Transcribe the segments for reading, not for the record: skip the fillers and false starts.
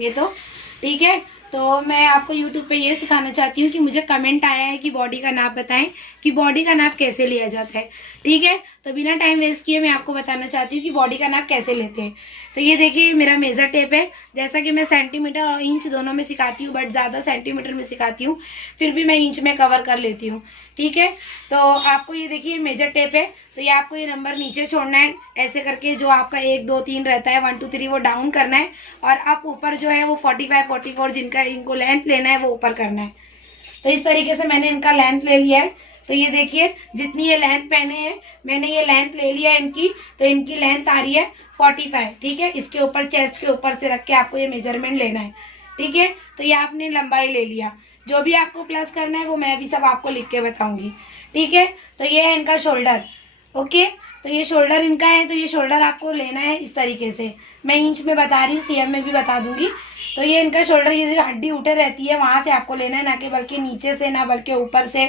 देखेंगे तो। ठीक है, तो मैं आपको यूट्यूब पे ये सिखाना चाहती हूँ कि मुझे कमेंट आया है कि बॉडी का नाप बताएं कि बॉडी का नाप कैसे लिया जाता है। ठीक है, तो बिना टाइम वेस्ट किए मैं आपको बताना चाहती हूँ कि बॉडी का नाप कैसे लेते हैं। तो ये देखिए मेरा मेजर टेप है। जैसा कि मैं सेंटीमीटर और इंच दोनों में सिखाती हूँ, बट ज़्यादा सेंटीमीटर में सिखाती हूँ, फिर भी मैं इंच में कवर कर लेती हूँ। ठीक है, तो आपको ये देखिए मेजर टेप है, तो ये आपको ये नंबर नीचे छोड़ना है ऐसे करके, जो आपका 1 2 3 रहता है 1 2 3 वो डाउन करना है, और आप ऊपर जो है वो 45 44 जिनका इनको लेंथ लेना है वो ऊपर करना है। तो इस तरीके से मैंने इनका लेंथ ले लिया है। तो ये देखिए जितनी ये लेंथ पहने हैं मैंने ये लेंथ ले लिया है इनकी, तो इनकी लेंथ आ रही है 45। ठीक है, इसके ऊपर चेस्ट के ऊपर से रख के आपको ये मेजरमेंट लेना है। ठीक है, तो ये आपने लंबाई ले लिया, जो भी आपको प्लस करना है वो मैं भी सब आपको लिख के बताऊंगी। ठीक है, तो ये है इनका शोल्डर। ओके, तो ये शोल्डर इनका है, तो ये शोल्डर आपको लेना है इस तरीके से। मैं इंच में बता रही हूँ, सीएम में भी बता दूंगी। तो ये इनका शोल्डर, ये हड्डी उठे रहती है वहां से आपको लेना है, ना कि बल्कि नीचे से, ना बल्कि ऊपर से।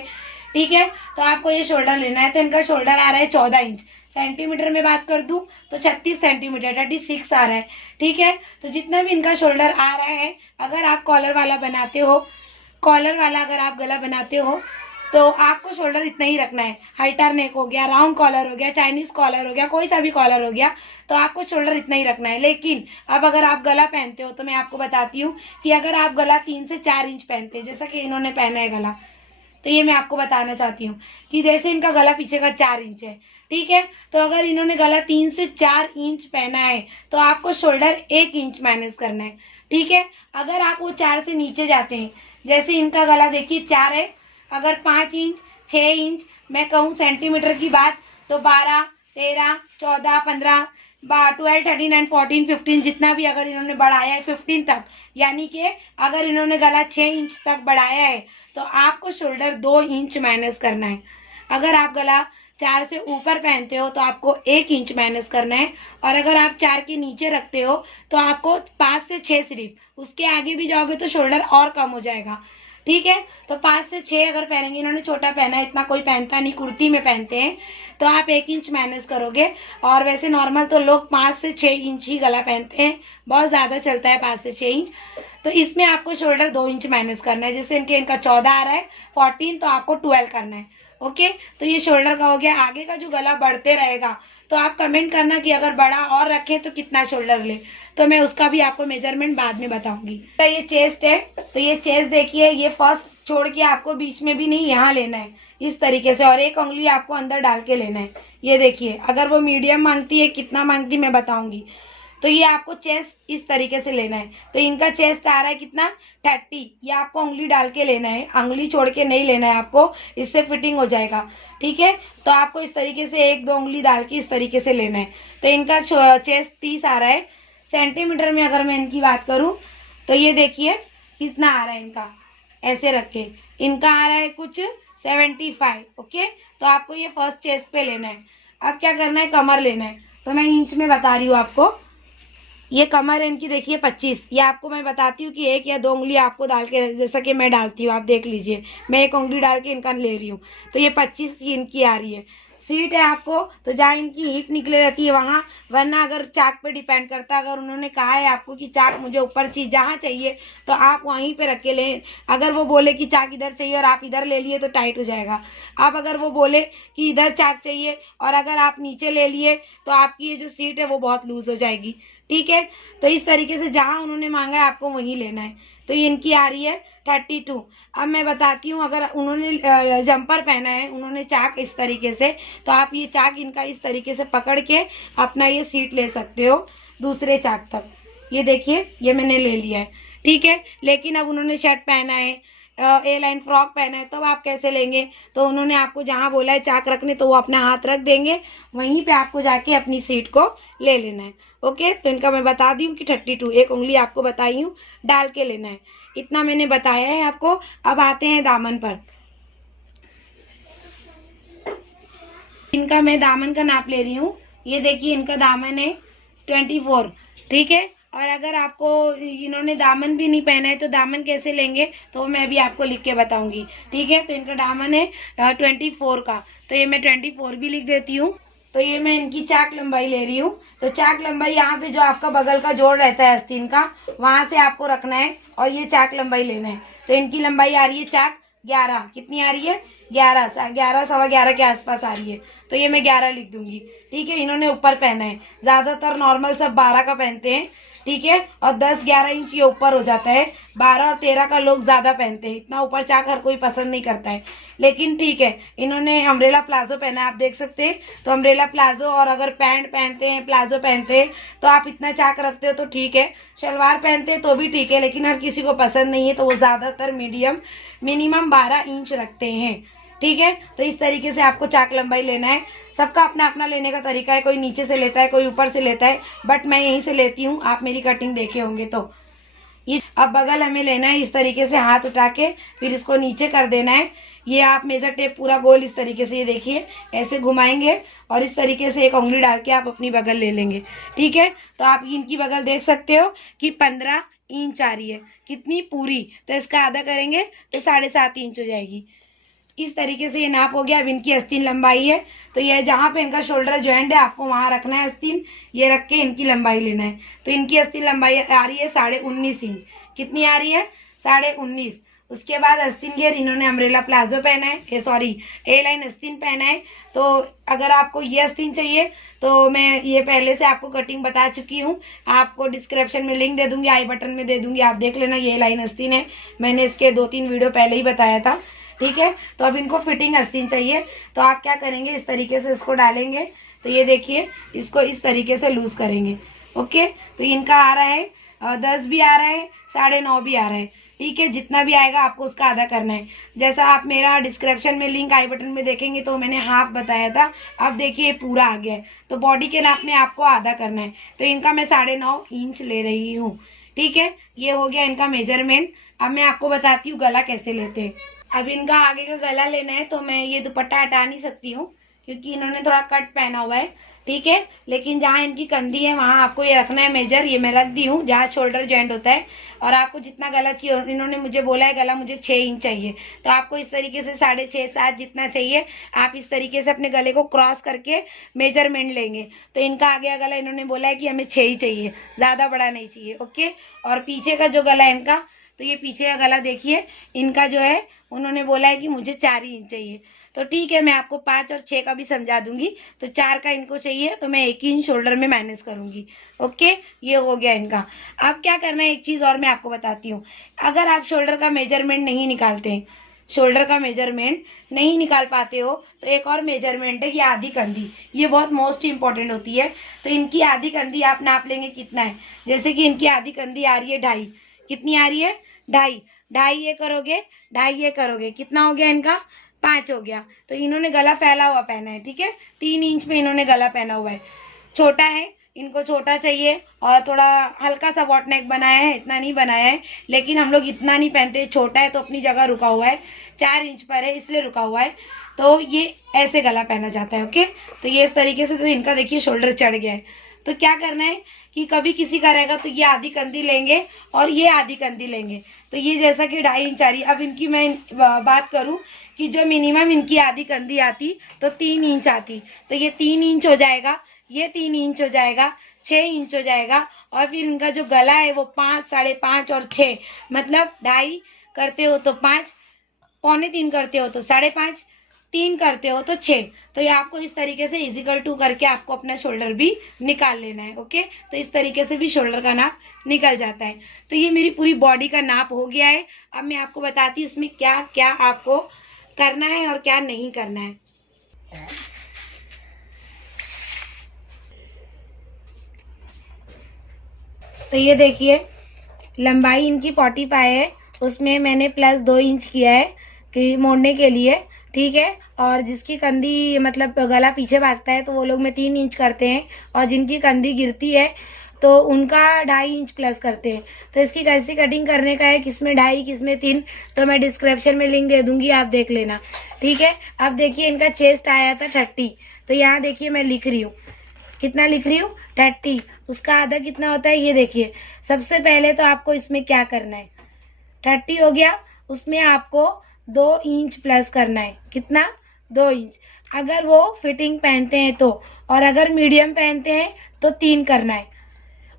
ठीक है, तो आपको ये शोल्डर लेना है। तो इनका शोल्डर आ रहा है 14 इंच। सेंटीमीटर में बात कर दूं तो 36 सेंटीमीटर 36 आ रहा है। ठीक है, तो जितना भी इनका शोल्डर आ रहा है, अगर आप कॉलर वाला बनाते हो, कॉलर वाला अगर आप गला बनाते हो तो आपको शोल्डर इतना ही रखना है। हल्टर नेक हो गया, राउंड कॉलर हो गया, चाइनीज कॉलर हो गया, कोई सा भी कॉलर हो गया, तो आपको शोल्डर इतना ही रखना है। लेकिन अब अगर आप गला पहनते हो तो मैं आपको बताती हूँ कि अगर आप गला 3 से 4 इंच पहनते हैं, जैसा कि इन्होंने पहना है गला, तो ये मैं आपको बताना चाहती हूँ कि जैसे इनका गला पीछे का 4 इंच है। ठीक है, तो अगर इन्होंने गला 3 से 4 इंच पहना है तो आपको शोल्डर 1 इंच मैनेज करना है। ठीक है, अगर आप वो 4 से नीचे जाते हैं, जैसे इनका गला देखिए 4 है, अगर 5 इंच 6 इंच मैं कहूँ सेंटीमीटर की बात, तो 12 13 14 15 12 13 एंड 14 15 जितना भी अगर इन्होंने बढ़ाया है 15 तक, यानी कि अगर इन्होंने गला 6 इंच तक बढ़ाया है तो आपको शोल्डर 2 इंच मैनेज करना है। अगर आप गला 4 से ऊपर पहनते हो तो आपको 1 इंच मैनेज करना है, और अगर आप 4 के नीचे रखते हो तो आपको 5 से 6 सिर्फ, उसके आगे भी जाओगे तो शोल्डर और कम हो जाएगा। ठीक है, तो 5 से 6 अगर पहनेंगे, इन्होंने छोटा पहना है, इतना कोई पहनता नहीं, कुर्ती में पहनते हैं, तो आप 1 इंच मैनेज करोगे। और वैसे नॉर्मल तो लोग 5 से 6 इंच ही गला पहनते हैं, बहुत ज़्यादा चलता है 5 से 6 इंच। तो इसमें आपको शोल्डर 2 इंच मैनेज करना है। जैसे इनका 14 आ रहा है 14, तो आपको 12 करना है। ओके, तो ये शोल्डर का हो गया। आगे का जो गला बढ़ते रहेगा तो आप कमेंट करना कि अगर बड़ा और रखें तो कितना शोल्डर ले, तो मैं उसका भी आपको मेजरमेंट बाद में बताऊंगी। तो ये चेस्ट है, तो ये चेस्ट देखिए, ये फर्स्ट छोड़ के आपको बीच में भी नहीं, यहाँ लेना है इस तरीके से, और 1 उंगली आपको अंदर डाल के लेना है। ये देखिए, अगर वो मीडियम मांगती है, कितना मांगती मैं बताऊंगी। तो ये आपको चेस्ट इस तरीके से लेना है। तो इनका चेस्ट आ रहा है कितना 30, ये आपको उंगली डाल के लेना है, उंगली छोड़ के नहीं लेना है आपको, इससे फिटिंग हो जाएगा। ठीक है, तो आपको इस तरीके से 1 2 उंगली डाल के इस तरीके से लेना है। तो इनका चेस्ट 30 आ रहा है। सेंटीमीटर में अगर मैं इनकी बात करूं तो ये देखिए कितना आ रहा है इनका, ऐसे रख के इनका आ रहा है कुछ 75। ओके, तो आपको ये फर्स्ट चेस्ट पे लेना है। अब क्या करना है, कमर लेना है। तो मैं इंच में बता रही हूँ आपको, ये कमर है इनकी देखिए 25। ये आपको मैं बताती हूँ कि 1 या 2 उंगली आपको डाल के, जैसा कि मैं डालती हूँ, आप देख लीजिए, मैं 1 उंगली डाल के इनका ले रही हूँ, तो ये 25 इनकी आ रही है। सीट है आपको, तो जहाँ इनकी हीप निकले रहती है वहाँ, वरना अगर चाक पे डिपेंड करता है। अगर उन्होंने कहा है आपको कि चाक मुझे ऊपर चीज जहाँ चाहिए तो आप वहीं पे रख के लें। अगर वो बोले कि चाक इधर चाहिए और आप इधर ले लिए तो टाइट हो जाएगा। आप अगर वो बोले कि इधर चाक चाहिए और अगर आप नीचे ले लिए तो आपकी ये जो सीट है वो बहुत लूज हो जाएगी। ठीक है, तो इस तरीके से जहाँ उन्होंने मांगा है आपको वहीं लेना है। तो इनकी आ रही है 32। अब मैं बताती हूँ, अगर उन्होंने जंपर पहना है, उन्होंने चाक इस तरीके से, तो आप ये चाक इनका इस तरीके से पकड़ के अपना ये सीट ले सकते हो दूसरे चाक तक। ये देखिए, ये मैंने ले लिया है। ठीक है, लेकिन अब उन्होंने शर्ट पहना है, ए लाइन फ्रॉक पहना है, तब आप कैसे लेंगे। तो उन्होंने आपको जहाँ बोला है चाक रखने, तो वो अपना हाथ रख देंगे, वहीं पे आपको जाके अपनी सीट को ले लेना है। ओके, तो इनका मैं बता दी हूँ कि 32, 1 उंगली आपको बताई हूँ डाल के लेना है। इतना मैंने बताया है आपको। अब आते हैं दामन पर। इनका मैं दामन का नाप ले रही हूँ। ये देखिए, इनका दामन है 24। ठीक है, और अगर आपको इन्होंने दामन भी नहीं पहना है तो दामन कैसे लेंगे, तो मैं भी आपको लिख के बताऊंगी। ठीक है, तो इनका दामन है 24 का, तो ये मैं 24 भी लिख देती हूँ। तो ये मैं इनकी चाक लंबाई ले रही हूँ। तो चाक लंबाई यहाँ पे जो आपका बगल का जोड़ रहता है आस्तीन का, वहां से आपको रखना है और ये चाक लंबाई लेना है। तो इनकी लंबाई आ रही है चाक 11। कितनी आ रही है? 11 सवा 11 के आसपास आ रही है। तो ये मैं 11 लिख दूंगी। ठीक है, इन्होंने ऊपर पहना है, ज्यादातर नॉर्मल सब 12 का पहनते हैं। ठीक है, और 10-11 इंच ये ऊपर हो जाता है। 12 और 13 का लोग ज्यादा पहनते हैं, इतना ऊपर चाक हर कोई पसंद नहीं करता है। लेकिन ठीक है, इन्होंने अम्ब्रेला प्लाजो पहना है, आप देख सकते हैं। तो अम्ब्रेला प्लाजो, और अगर पैंट पहनते हैं, प्लाजो पहनते हैं, तो आप इतना चाक रखते हो तो ठीक है। शलवार पहनते हैं तो भी ठीक है, लेकिन हर किसी को पसंद नहीं है, तो वो ज्यादातर मीडियम मिनिमम 12 इंच रखते हैं। ठीक है, तो इस तरीके से आपको चाक लंबाई लेना है। सबका अपना अपना लेने का तरीका है, कोई नीचे से लेता है, कोई ऊपर से लेता है, बट मैं यहीं से लेती हूँ। आप मेरी कटिंग देखे होंगे। तो ये अब बगल हमें लेना है इस तरीके से, हाथ उठा के फिर इसको नीचे कर देना है। ये आप मेजर टेप पूरा गोल इस तरीके से, ये देखिए ऐसे घुमाएंगे और इस तरीके से एक उंगली डाल के आप अपनी बगल ले लेंगे। ठीक है, तो आप इनकी बगल देख सकते हो कि 15 इंच आ रही है। कितनी? पूरी। तो इसका आधा करेंगे तो 7.5 इंच हो जाएगी। इस तरीके से ये नाप हो गया। अब इनकी आस्तीन लंबाई है, तो ये जहाँ पे इनका शोल्डर ज्वाइंट है आपको वहां रखना है आस्तीन, ये रख के इनकी लंबाई लेना है। तो इनकी आस्तीन लंबाई आ रही है 19.5 इंच। कितनी आ रही है? 19.5। उसके बाद आस्तीन घेर, इन्होंने अम्ब्रेला प्लाजो पहना है, सॉरी ए लाइन आस्तीन पहना है। तो अगर आपको ये आस्तीन चाहिए तो मैं ये पहले से आपको कटिंग बता चुकी हूँ, आपको डिस्क्रिप्शन में लिंक दे दूंगी, आई बटन में दे दूंगी, आप देख लेना। ये लाइन आस्तीन है, मैंने इसके 2-3 वीडियो पहले ही बताया था। ठीक है, तो अब इनको फिटिंग आस्तीन चाहिए। तो आप क्या करेंगे, इस तरीके से इसको डालेंगे। तो ये देखिए, इसको इस तरीके से लूज करेंगे। ओके, तो इनका आ रहा है 10 भी आ रहा है, 9.5 भी आ रहा है। ठीक है, जितना भी आएगा आपको उसका आधा करना है। जैसा आप मेरा डिस्क्रिप्शन में लिंक आई बटन में देखेंगे तो मैंने हाफ बताया था, अब देखिए पूरा आ गया है। तो बॉडी के नाप में आपको आधा करना है। तो इनका मैं 9.5 इंच ले रही हूँ। ठीक है, ये हो गया इनका मेजरमेंट। अब मैं आपको बताती हूँ गला कैसे लेते हैं। अब इनका आगे का गला लेना है, तो मैं ये दुपट्टा हटा नहीं सकती हूँ क्योंकि इन्होंने थोड़ा कट पहना हुआ है। ठीक है, लेकिन जहाँ इनकी कंधी है वहां आपको ये रखना है मेजर। ये मैं रख दी हूँ जहाँ शोल्डर जॉइंट होता है। और आपको जितना गला चाहिए, इन्होंने मुझे बोला है गला मुझे 6 इंच चाहिए, तो आपको इस तरीके से 6.5-7 जितना चाहिए आप इस तरीके से अपने गले को क्रॉस करके मेजरमेंट लेंगे। तो इनका आगे गला इन्होंने बोला है कि हमें 6 ही चाहिए, ज्यादा बड़ा नहीं चाहिए। ओके, और पीछे का जो गला है इनका, तो ये पीछे का गला देखिए, इनका जो है उन्होंने बोला है कि मुझे 4 ही इंच चाहिए। तो ठीक है, मैं आपको 5 और 6 का भी समझा दूंगी। तो 4 का इनको चाहिए तो मैं 1 ही इंच शोल्डर में माइनस करूंगी। ओके, ये हो गया इनका। अब क्या करना है, एक चीज और मैं आपको बताती हूँ। अगर आप शोल्डर का मेजरमेंट नहीं निकालते हैं, शोल्डर का मेजरमेंट नहीं निकाल पाते हो, तो एक और मेजरमेंट है, ये आधी कंधी। ये बहुत मोस्ट इंपॉर्टेंट होती है। तो इनकी आधी कंधी आप नाप लेंगे कितना है। जैसे कि इनकी आधी कंधी आ रही है 2.5। कितनी आ रही है? 2.5 ये करोगे, 2.5 ये करोगे, कितना हो गया इनका? 5 हो गया। तो इन्होंने गला फैला हुआ पहना है। ठीक है, 3 इंच में इन्होंने गला पहना हुआ है। छोटा है, इनको छोटा चाहिए और थोड़ा हल्का सा बॉट नेक बनाया है, इतना नहीं बनाया है। लेकिन हम लोग इतना नहीं पहनते, छोटा है तो अपनी जगह रुका हुआ है, 4 इंच पर है इसलिए रुका हुआ है। तो ये ऐसे गला पहना जाता है। ओके, तो ये इस तरीके से, तो इनका देखिए शोल्डर चढ़ गया है। तो क्या करना है कि कभी किसी का रहेगा तो ये आधी कंधी लेंगे और ये आधी कंधी लेंगे। तो ये जैसा कि 2.5 इंच आ रही। अब इनकी मैं बात करूं कि जो मिनिमम इनकी आधी कंधी आती तो 3 इंच आती, तो ये 3 इंच हो जाएगा, ये 3 इंच हो जाएगा, 6 इंच हो जाएगा। और फिर इनका जो गला है वो 5, 5.5 और 6, मतलब 2.5 करते हो तो 5, 2.75 करते हो तो 5.5, 3 करते हो तो 6। तो ये आपको इस तरीके से =2 करके आपको अपना शोल्डर भी निकाल लेना है। ओके, तो इस तरीके से भी शोल्डर का नाप निकल जाता है। तो ये मेरी पूरी बॉडी का नाप हो गया है। अब मैं आपको बताती हूँ इसमें क्या क्या आपको करना है और क्या नहीं करना है। तो ये देखिए, लंबाई इनकी 45 है, उसमें मैंने +2 इंच किया है कि मोड़ने के लिए। ठीक है, और जिसकी कंधी मतलब गला पीछे भागता है तो वो लोग में 3 इंच करते हैं, और जिनकी कंधी गिरती है तो उनका 2.5 इंच प्लस करते हैं। तो इसकी कैसी कटिंग करने का है, किसमें 2.5 किसमें 3, तो मैं डिस्क्रिप्शन में लिंक दे दूंगी, आप देख लेना। ठीक है, अब देखिए इनका चेस्ट आया था 30, तो यहाँ देखिए मैं लिख रही हूँ, कितना लिख रही हूँ? 30। उसका आधा कितना होता है ये देखिए। सबसे पहले तो आपको इसमें क्या करना है, 30 हो गया, उसमें आपको 2 इंच प्लस करना है। कितना? 2 इंच, अगर वो फिटिंग पहनते हैं तो, और अगर मीडियम पहनते हैं तो 3 करना है,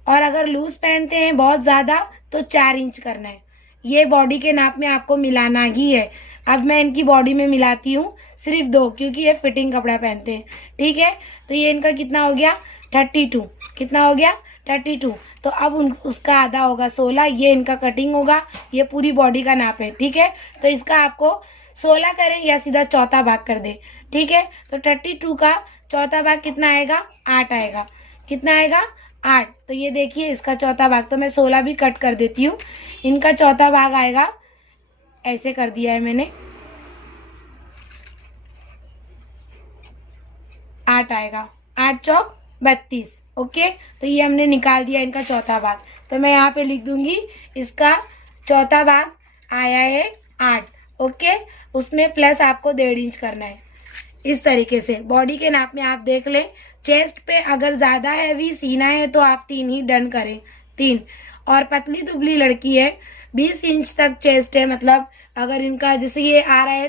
और अगर लूज पहनते हैं बहुत ज़्यादा तो 4 इंच करना है। ये बॉडी के नाप में आपको मिलाना ही है। अब मैं इनकी बॉडी में मिलाती हूँ सिर्फ 2, क्योंकि ये फिटिंग कपड़ा पहनते हैं। ठीक है, तो ये इनका कितना हो गया 32, कितना हो गया 32। तो अब उसका आधा होगा 16, ये इनका कटिंग होगा, ये पूरी बॉडी का नाप है। ठीक है, तो इसका आपको 16 करें या सीधा चौथा भाग कर दे। ठीक है, तो 32 का चौथा भाग कितना आएगा 8 आएगा, कितना आएगा 8। तो ये देखिए इसका चौथा भाग, तो मैं 16 भी कट कर देती हूँ। इनका चौथा भाग आएगा, ऐसे कर दिया है मैंने, 8 आएगा, 8 चौक 32। ओके, तो ये हमने निकाल दिया इनका चौथा भाग। तो मैं यहाँ पे लिख दूंगी इसका चौथा भाग आया है 8। ओके, उसमें प्लस आपको 1.5 इंच करना है। इस तरीके से बॉडी के नाप में आप देख लें। चेस्ट पे अगर ज़्यादा हैवी सीना है तो आप 3 ही डन करें, 3। और पतली दुबली लड़की है, 20 इंच तक चेस्ट है, मतलब अगर इनका जैसे ये आ रहा है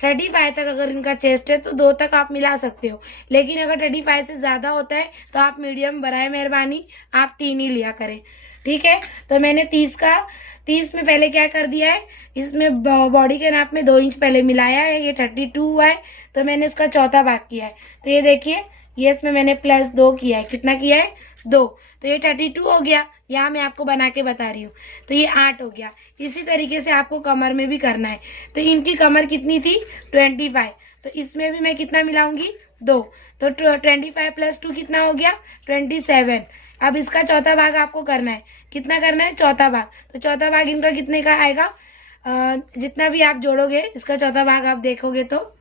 35 तक अगर इनका चेस्ट है तो 2 तक आप मिला सकते हो। लेकिन अगर 35 से ज़्यादा होता है तो आप मीडियम बराए मेहरबानी आप 3 ही लिया करें। ठीक है, तो मैंने 30 में पहले क्या कर दिया है, इसमें बॉडी के नाप में 2 इंच पहले मिलाया है, ये 32 हुआ है, तो मैंने इसका चौथा भाग किया है। तो ये देखिए, ये इसमें मैंने +2 किया है, कितना किया है 2, तो ये 32 हो गया। यहाँ मैं आपको बना के बता रही हूँ, तो ये 8 हो गया। इसी तरीके से आपको कमर में भी करना है। तो इनकी कमर कितनी थी 25, तो इसमें भी मैं कितना मिलाऊंगी 2, तो 25 + 2 कितना हो गया 27। अब इसका चौथा भाग आपको करना है, कितना करना है चौथा भाग। तो चौथा भाग इनका कितने का आएगा, जितना भी आप जोड़ोगे इसका चौथा भाग आप देखोगे तो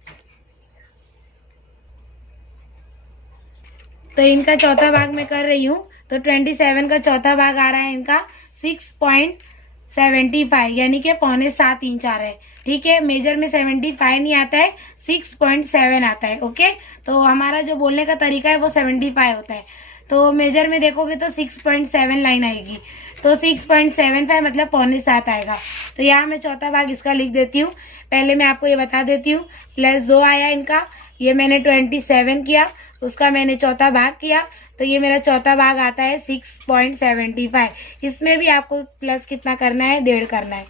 इनका चौथा भाग मैं कर रही हूँ, तो 27 का चौथा भाग आ रहा है इनका 6.75, यानी कि 6.75 इंच आ रहा है। ठीक है, मेजर में 75 नहीं आता है, 6.7 आता है। ओके, तो हमारा जो बोलने का तरीका है वो 75 होता है, तो मेजर में देखोगे तो 6.7 लाइन आएगी, तो 6.75 मतलब 6.75 आएगा। तो यहाँ मैं चौथा भाग इसका लिख देती हूँ। पहले मैं आपको ये बता देती हूँ, +2 आया इनका, ये मैंने 27 किया, उसका मैंने चौथा भाग किया, तो ये मेरा चौथा भाग आता है 6.75। इसमें भी आपको प्लस कितना करना है 1.5 करना है,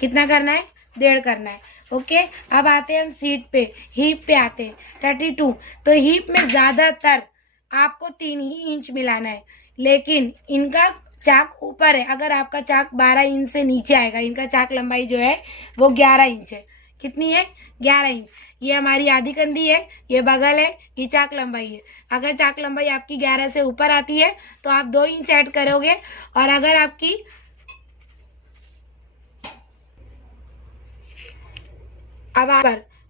कितना करना है 1.5 करना है। ओके, अब आते हैं हम सीट पे, हिप पे आते हैं 32। तो हिप में ज़्यादातर आपको 3 ही इंच मिलाना है, लेकिन इनका चाक ऊपर है। अगर आपका चाक 12 इंच से नीचे आएगा, इनका चाक लंबाई जो है वो 11 इंच है। कितनी है 11 इंच। ये हमारी आधी कंधी है, ये बगल है, ये चाक लंबाई है। अगर चाक लंबाई आपकी 11 से ऊपर आती है तो आप 2 इंच ऐड करोगे, और अगर आपकी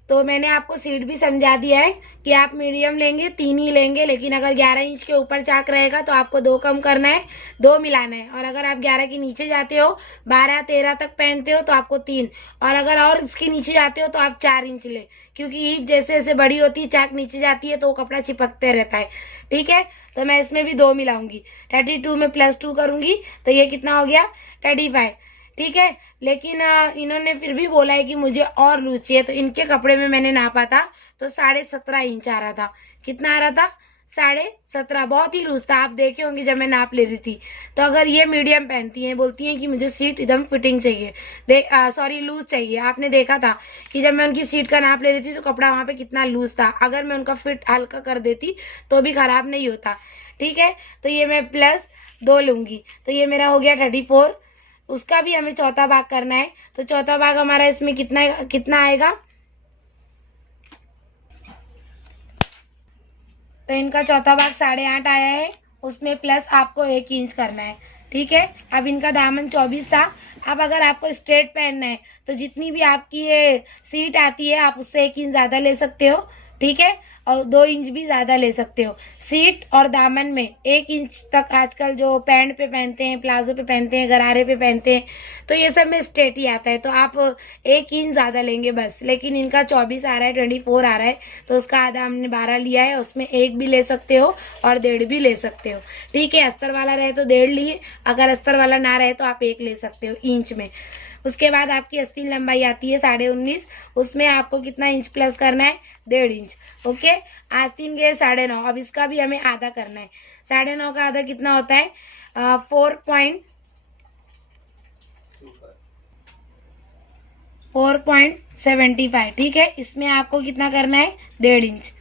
तो मैंने आपको सीट भी समझा दिया है कि आप मीडियम लेंगे 3 ही लेंगे, लेकिन अगर 11 इंच के ऊपर चाक रहेगा तो आपको 2 कम करना है, 2 मिलाना है। और अगर आप 11 के नीचे जाते हो, 12-13 तक पहनते हो तो आपको 3, और अगर और इसके नीचे जाते हो तो आप 4 इंच ले, क्योंकि हीप जैसे जैसे बड़ी होती है चाक नीचे जाती है तो वो कपड़ा चिपकते रहता है। ठीक है, तो मैं इसमें भी 2 मिलाऊंगी, 32 में +2 करूंगी तो ये कितना हो गया 35। ठीक है, लेकिन इन्होंने फिर भी बोला है कि मुझे और लूज चाहिए, तो इनके कपड़े में मैंने नापा था तो 17.5 इंच आ रहा था। कितना आ रहा था 17.5, बहुत ही लूज था। आप देखे होंगे जब मैं नाप ले रही थी। तो अगर ये मीडियम पहनती हैं, बोलती हैं कि मुझे सीट एकदम फिटिंग चाहिए, लूज चाहिए। आपने देखा था कि जब मैं उनकी सीट का नाप ले रही थी तो कपड़ा वहां पे कितना लूज था, अगर मैं उनका फिट हल्का कर देती तो भी खराब नहीं होता। ठीक है, तो ये मैं +2 लूंगी, तो ये मेरा हो गया 34। उसका भी हमें चौथा भाग करना है, तो चौथा भाग हमारा इसमें कितना आएगा, तो इनका चौथा भाग 8.5 आया है, उसमें प्लस आपको 1 इंच करना है। ठीक है, अब इनका दामन 24 था। अब अगर आपको स्ट्रेट पहनना है तो जितनी भी आपकी ये सीट आती है आप उससे 1 इंच ज़्यादा ले सकते हो। ठीक है, और 2 इंच भी ज़्यादा ले सकते हो। सीट और दामन में 1 इंच तक आजकल जो पैंट पे पहनते हैं, प्लाजो पे पहनते हैं, गरारे पे पहनते हैं, तो ये सब में स्ट्रेट ही आता है, तो आप 1 इंच ज़्यादा लेंगे बस। लेकिन इनका 24 आ रहा है, 24 आ रहा है, तो उसका आधा हमने 12 लिया है, उसमें 1 भी ले सकते हो और 1.5 भी ले सकते हो। ठीक है, अस्तर वाला रहे तो 1.5 लिए, अगर अस्तर वाला ना रहे तो आप 1 ले सकते हो इंच में। उसके बाद आपकी आस्तीन लंबाई आती है 19.5, उसमें आपको कितना इंच प्लस करना है, 1.5 इंच। ओके, आस्तीन के 9.5, अब इसका भी हमें आधा करना है। 9.5 का आधा कितना होता है, 4.75। ठीक है, इसमें आपको कितना करना है, 1.5 इंच।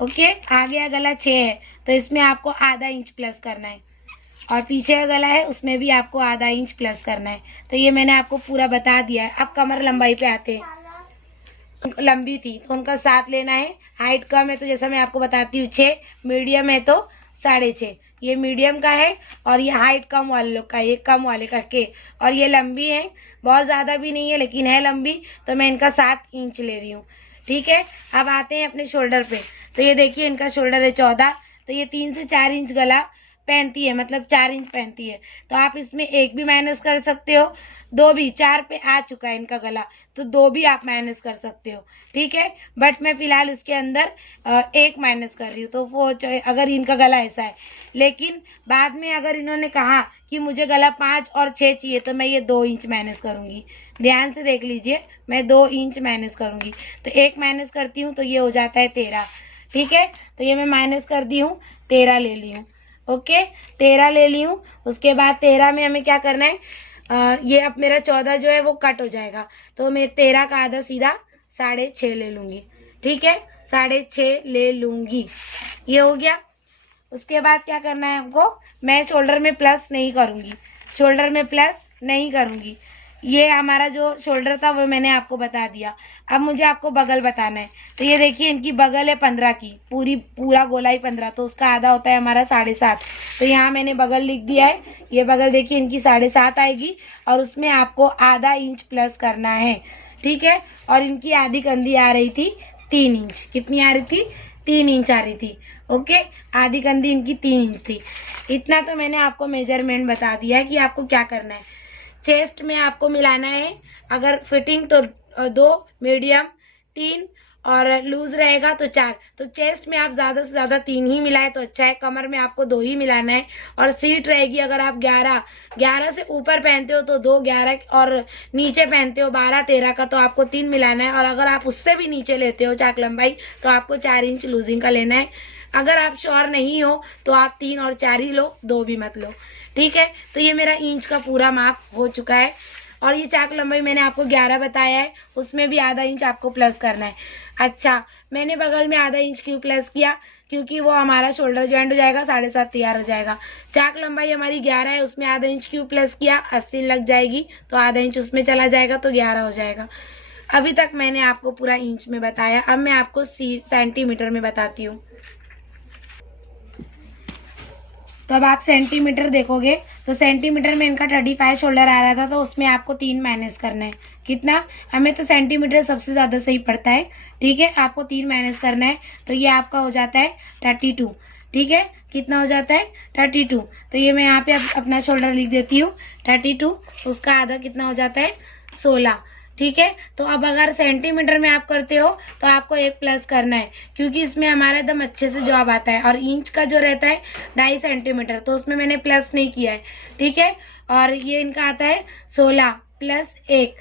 ओके, आगे गला 6 है तो इसमें आपको आधा इंच प्लस करना है, और पीछे का गला है उसमें भी आपको आधा इंच प्लस करना है। तो ये मैंने आपको पूरा बता दिया है। अब कमर लंबाई पे आते हैं। लंबी थी तो उनका 7 लेना है, हाइट कम है तो जैसा मैं आपको बताती हूँ 6, मीडियम है तो 6.5। ये मीडियम का है और ये हाइट कम वाले लोग का, ये कम वाले का के, और ये लंबी है, बहुत ज़्यादा भी नहीं है लेकिन है लंबी, तो मैं इनका 7 इंच ले रही हूँ। ठीक है, अब आते हैं अपने शोल्डर पे। तो ये देखिए इनका शोल्डर है 14, तो ये 3 से 4 इंच गला पहनती है, मतलब 4 इंच पहनती है। तो आप इसमें 1 भी माइनस कर सकते हो, 2 भी, 4 पे आ चुका है इनका गला तो 2 भी आप माइनस कर सकते हो। ठीक है, बट मैं फिलहाल इसके अंदर 1 माइनस कर रही हूँ। तो वो अगर इनका गला ऐसा है, लेकिन बाद में अगर इन्होंने कहा कि मुझे गला 5 और 6 चाहिए तो मैं ये 2 इंच माइनस करूँगी। ध्यान से देख लीजिए, मैं 2 इंच माइनस करूँगी। तो 1 माइनस करती हूँ तो ये हो जाता है 13। ठीक है, तो ये मैं माइनस कर दी हूँ, 13 ले ली हूँ। ओके, 13 ले ली हूँ। उसके बाद 13 में हमें क्या करना है, ये अब मेरा 14 जो है वो कट हो जाएगा, तो मैं 13 का आधा सीधा 6.5 ले लूँगी। ठीक है, 6.5 ले लूँगी, ये हो गया। उसके बाद क्या करना है हमको, मैं शोल्डर में प्लस नहीं करूँगी, शोल्डर में प्लस नहीं करूँगी। ये हमारा जो शोल्डर था वो मैंने आपको बता दिया। अब मुझे आपको बगल बताना है। तो ये देखिए इनकी बगल है 15 की, पूरा गोलाई 15, तो उसका आधा होता है हमारा 7.5। तो यहाँ मैंने बगल लिख दिया है। ये बगल देखिए इनकी 7.5 आएगी, और उसमें आपको आधा इंच प्लस करना है। ठीक है, और इनकी आधी कंधी आ रही थी 3 इंच। कितनी आ रही थी, 3 इंच आ रही थी। ओके, आधी कंधी इनकी 3 इंच थी। इतना तो मैंने आपको मेजरमेंट बता दिया है कि आपको क्या करना है। चेस्ट में आपको मिलाना है, अगर फिटिंग तो 2, मीडियम 3, और लूज रहेगा तो 4। तो चेस्ट में आप ज़्यादा से ज़्यादा 3 ही मिलाए तो अच्छा है, कमर में आपको 2 ही मिलाना है। और सीट रहेगी, अगर आप 11 से ऊपर पहनते हो तो 2, 11 और नीचे पहनते हो 12, 13 का तो आपको 3 मिलाना है। और अगर आप उससे भी नीचे लेते हो चाक लंबाई तो आपको 4 इंच लूजिंग का लेना है। अगर आप श्योर नहीं हो तो आप 3 और 4 ही लो, 2 भी मत लो। ठीक है, तो ये मेरा इंच का पूरा माप हो चुका है। और ये चाक लंबाई मैंने आपको 11 बताया है, उसमें भी आधा इंच आपको प्लस करना है। अच्छा, मैंने बगल में आधा इंच क्यों प्लस किया, क्योंकि वो हमारा शोल्डर ज्वाइंट हो जाएगा, 7.5 तैयार हो जाएगा। चाक लंबाई हमारी 11 है, उसमें आधा इंच क्यों प्लस किया, आस्तीन लग जाएगी तो आधा इंच उसमें चला जाएगा तो 11 हो जाएगा। अभी तक मैंने आपको पूरा इंच में बताया, अब मैं आपको सेंटीमीटर में बताती हूँ। तो अब आप सेंटीमीटर देखोगे तो सेंटीमीटर में इनका 35 शोल्डर आ रहा था, तो उसमें आपको 3 माइनस करना है। कितना, हमें तो सेंटीमीटर सबसे ज़्यादा सही पड़ता है। ठीक है, आपको 3 माइनस करना है, तो ये आपका हो जाता है 32। ठीक है, कितना हो जाता है, 32। तो ये मैं यहाँ पे अपना शोल्डर लिख देती हूँ 32, उसका आधा कितना हो जाता है, 16। ठीक है, तो अब अगर सेंटीमीटर में आप करते हो तो आपको 1 प्लस करना है, क्योंकि इसमें हमारा एकदम अच्छे से जवाब आता है। और इंच का जो रहता है 2.5 सेंटीमीटर, तो उसमें मैंने प्लस नहीं किया है। ठीक है, और ये इनका आता है 16 प्लस 1।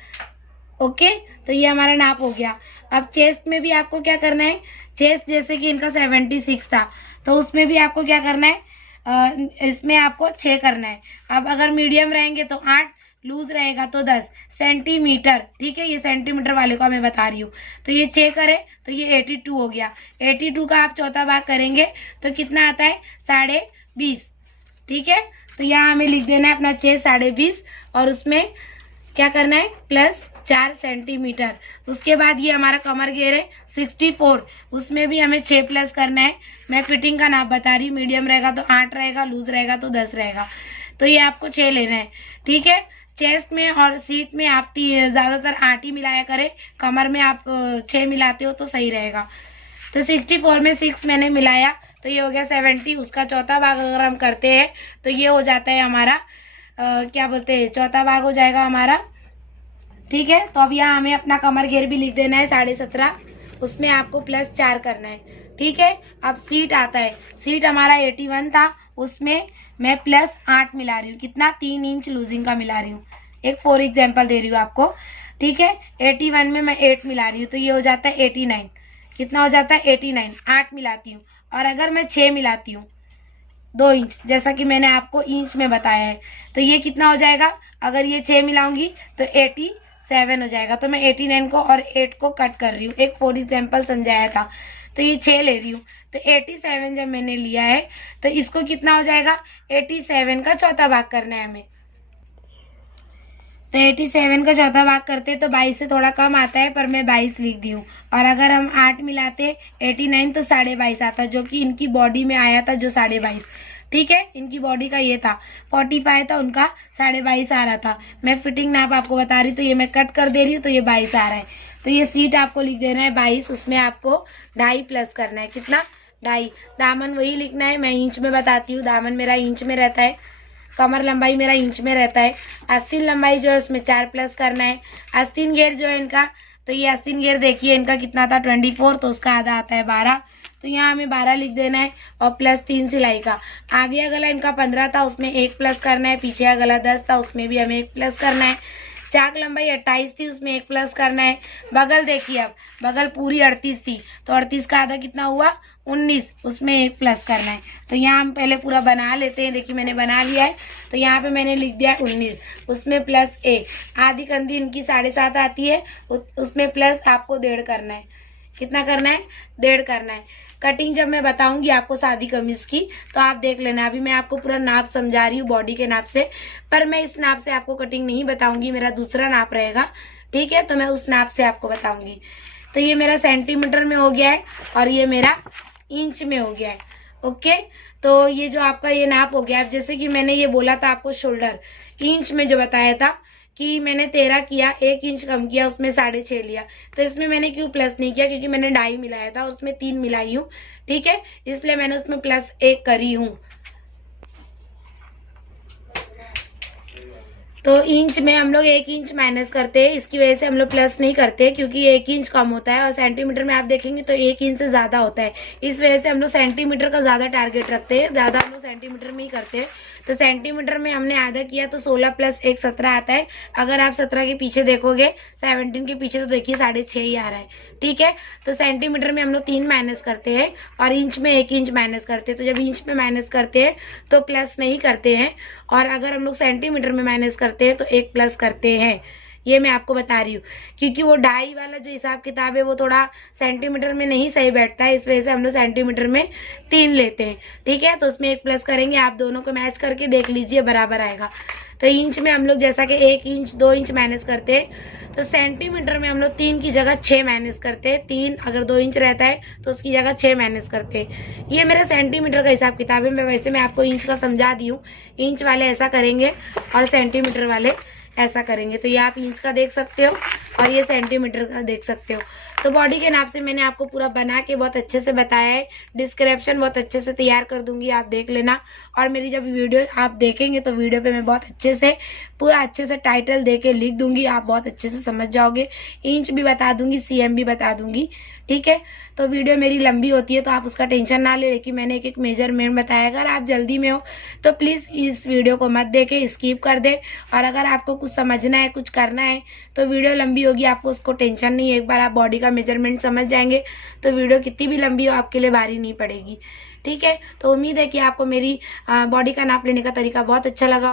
ओके, तो ये हमारा नाप हो गया। अब चेस्ट में भी आपको क्या करना है, चेस्ट जैसे कि इनका 76 था तो उसमें भी आपको क्या करना है, इसमें आपको 6 करना है। अब अगर मीडियम रहेंगे तो 8, लूज रहेगा तो 10 सेंटीमीटर। ठीक है, ये सेंटीमीटर वाले को मैं बता रही हूँ। तो ये 6 करे तो ये 82 हो गया। 82 का आप चौथा भाग करेंगे तो कितना आता है, 20.5। ठीक है, तो यहाँ हमें लिख देना है अपना चेस्ट 20.5, और उसमें क्या करना है, प्लस 4 सेंटीमीटर। उसके बाद ये हमारा कमर घेर है 64, उसमें भी हमें 6 प्लस करना है। मैं फिटिंग का नाप बता रही हूँ, मीडियम रहेगा तो 8 रहेगा, लूज रहेगा तो 10 रहेगा, तो ये आपको 6 लेना है। ठीक है, चेस्ट में और सीट में आप ज़्यादातर 8 ही मिलाया करें, कमर में आप 6 मिलाते हो तो सही रहेगा। तो 64 में 6 मैंने मिलाया तो ये हो गया 70। उसका चौथा भाग अगर हम करते हैं तो ये हो जाता है हमारा क्या बोलते हैं, चौथा भाग हो जाएगा हमारा। ठीक है, तो अब यहाँ हमें अपना कमर घेर भी लिख देना है 17.5, उसमें आपको प्लस 4 करना है। ठीक है, अब सीट आता है, सीट हमारा 81 था, उसमें मैं प्लस 8 मिला रही हूँ। कितना, 3 इंच लूजिंग का मिला रही हूँ। एक 4 एग्जाम्पल दे रही हूँ आपको, ठीक है। 81 में मैं 8 मिला रही हूँ तो ये हो जाता है 89। कितना हो जाता है 89, 8 मिलाती हूँ। और अगर मैं 6 मिलाती हूँ 2 इंच, जैसा कि मैंने आपको इंच में बताया है, तो ये कितना हो जाएगा, अगर ये 6 मिलाऊंगी तो 87 हो जाएगा। तो मैं 89 को और 8 को कट कर रही हूँ, एक 4 एग्जाम्पल समझाया था, तो ये 6 ले रही हूँ। तो 87 जब मैंने लिया है तो इसको कितना हो जाएगा, 87 का चौथा भाग करना है हमें। तो 87 का चौथा भाग करते तो 22 से थोड़ा कम आता है, पर मैं 22 लिख दी हूँ। और अगर हम 8 मिलाते 89 तो 22.5 आता, जो कि इनकी बॉडी में आया था, जो 22.5, ठीक है। इनकी बॉडी का ये था 45 था, उनका 22.5 आ रहा था। मैं फिटिंग नाप आपको बता रही, तो ये मैं कट कर दे रही हूँ, तो ये 22 आ रहा है। तो ये सीट आपको लिख देना है 22, उसमें आपको 2.5 प्लस करना है। कितना, 2.5। दामन वही लिखना है, मैं इंच में बताती हूँ। दामन मेरा इंच में रहता है, कमर लंबाई मेरा इंच में रहता है। आस्तीन लंबाई जो है उसमें 4 प्लस करना है। आस्तीन घेर जो है इनका, तो ये आस्तीन घेर देखिए इनका कितना था 24, तो उसका आधा आता है 12, तो यहाँ हमें 12 लिख देना है। और प्लस 3 सिलाई का, आगे अगला इनका 15 था, उसमें 1 प्लस करना है। पीछे अगला 10 था, उसमें भी हमें 1 प्लस करना है। चाक लंबाई 28 थी, उसमें 1 प्लस करना है। बगल देखिए, अब बगल पूरी 38 थी, तो 38 का आधा कितना हुआ 19, उसमें 1 प्लस करना है। तो यहाँ हम पहले पूरा बना लेते हैं। देखिए मैंने बना लिया है, तो यहाँ पे मैंने लिख दिया 19, उसमें प्लस 1। आधी कंधी इनकी 7.5 आती है, उसमें प्लस आपको 1.5 करना है। कितना करना है, 1.5 करना है। कटिंग जब मैं बताऊंगी आपको शादी कमीज की, तो आप देख लेना। अभी मैं आपको पूरा नाप समझा रही हूँ बॉडी के नाप से, पर मैं इस नाप से आपको कटिंग नहीं बताऊंगी, मेरा दूसरा नाप रहेगा, ठीक है। तो मैं उस नाप से आपको बताऊंगी। तो ये मेरा सेंटीमीटर में हो गया है और ये मेरा इंच में हो गया है, ओके। तो ये जो आपका ये नाप हो गया। अब जैसे कि मैंने ये बोला था आपको शोल्डर इंच में जो बताया था कि मैंने 13 किया, 1 इंच कम किया, उसमें 6.5 लिया। तो इसमें मैंने क्यों प्लस नहीं किया, क्योंकि मैंने 2.5 मिलाया था और उसमें 3 मिलाई हूँ, ठीक है, इसलिए मैंने उसमें प्लस 1 करी हूँ। तो इंच में हम लोग 1 इंच माइनस करते हैं, इसकी वजह से हम लोग प्लस नहीं करते, क्योंकि 1 इंच कम होता है। और सेंटीमीटर में आप देखेंगे तो 1 इंच से ज़्यादा होता है, इस वजह से हम लोग सेंटीमीटर का ज़्यादा टारगेट रखते हैं, ज़्यादा हम लोग सेंटीमीटर में ही करते हैं। तो सेंटीमीटर में हमने आधा किया, तो 16 प्लस 1 17 आता है। अगर आप 17 के पीछे देखोगे, 17 के पीछे, तो देखिए 6.5 ही आ रहा है, ठीक है। तो सेंटीमीटर में हम लोग 3 माइनस करते हैं और इंच में 1 इंच माइनस करते हैं। तो जब इंच में माइनस करते हैं तो प्लस नहीं करते हैं, और अगर हम लोग सेंटीमीटर में माइनस करते हैं तो 1 प्लस करते हैं। ये मैं आपको बता रही हूँ, क्योंकि वो 2.5 वाला जो हिसाब किताब है वो थोड़ा सेंटीमीटर में नहीं सही बैठता है, इस वजह से हम लोग सेंटीमीटर में 3 लेते हैं, ठीक है। तो उसमें 1 प्लस करेंगे, आप दोनों को मैच करके देख लीजिए, बराबर आएगा। तो इंच में हम लोग जैसा कि 1 इंच 2 इंच माइनस करते हैं, तो सेंटीमीटर में हम लोग 3 की जगह 6 माइनस करते हैं। 3 अगर 2 इंच रहता है तो उसकी जगह 6 माइनस करते हैं। ये मेरा सेंटीमीटर का हिसाब किताब है। वैसे मैं आपको इंच का समझा दी हूँ, इंच वाले ऐसा करेंगे और सेंटीमीटर वाले ऐसा करेंगे। तो ये आप इंच का देख सकते हो और ये सेंटीमीटर का देख सकते हो। तो बॉडी के नाप से मैंने आपको पूरा बना के बहुत अच्छे से बताया है। डिस्क्रिप्शन बहुत अच्छे से तैयार कर दूंगी, आप देख लेना। और मेरी जब वीडियो आप देखेंगे तो वीडियो पे मैं बहुत अच्छे से पूरा अच्छे से टाइटल दे के लिख दूंगी, आप बहुत अच्छे से समझ जाओगे। इंच भी बता दूंगी, सीएम भी बता दूंगी, ठीक है। तो वीडियो मेरी लंबी होती है तो आप उसका टेंशन ना ले, लेकिन मैंने एक एक मेजरमेंट बताया। अगर आप जल्दी में हो तो प्लीज़ इस वीडियो को मत देखे, स्किप कर दे। और अगर आपको कुछ समझना है, कुछ करना है, तो वीडियो लंबी होगी, आपको उसको टेंशन नहीं है। एक बार आप बॉडी का मेजरमेंट समझ जाएंगे तो वीडियो कितनी भी लंबी हो आपके लिए भारी नहीं पड़ेगी, ठीक है। तो उम्मीद है कि आपको मेरी बॉडी का नाप लेने का तरीका बहुत अच्छा लगा।